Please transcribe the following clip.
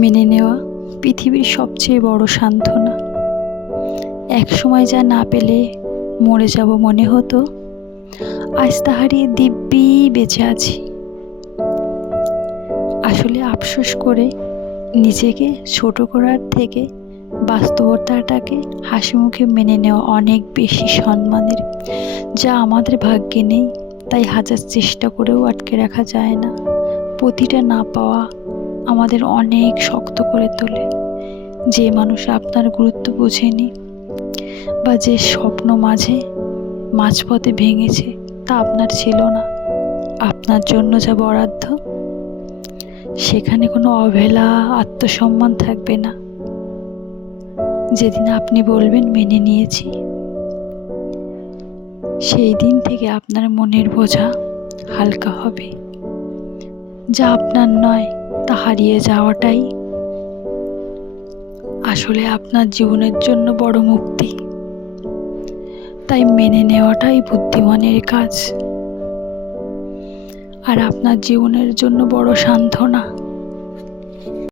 মেনে নেওয়া পৃথিবীর সবচেয়ে বড় সান্ত্বনা। একসময় যা না পেলে মরে যাব মনে হতো, আজ তা হারিয়ে দিব্যি বেঁচে আছি। আসলে আফসোস করে নিজেকে ছোট করার থেকে বাস্তবতাটাকে হাসি মুখে মেনে নেওয়া অনেক বেশি সম্মানের, যা আমাদের ভাগ্যে নেই। তাই হাজার চেষ্টা করেও আটকে রাখা যায় না। প্রতিটা না পাওয়া আমাদের অনেক শক্ত করে তোলে। যে মানুষ আপনার গুরুত্ব বোঝেনি বা যে স্বপ্ন মাঝপথে ভেঙেছে, তা আপনার ছিল না। আপনার জন্য যা বরাদ্দ, সেখানে কোনো অবহেলা, আত্মসম্মান থাকবে না। যেদিন আপনি বলবেন মেনে নিয়েছি, সেই দিন থেকে আপনার মনের বোঝা হালকা হবে। যা আপনার নয় তা হারিয়ে যাওয়াটাই আসলে আপনার জীবনের জন্য বড় মুক্তি। তাই মেনে নেওয়াটাই বুদ্ধিমানের কাজ, আর আপনার জীবনের জন্য বড় সান্ত্বনা।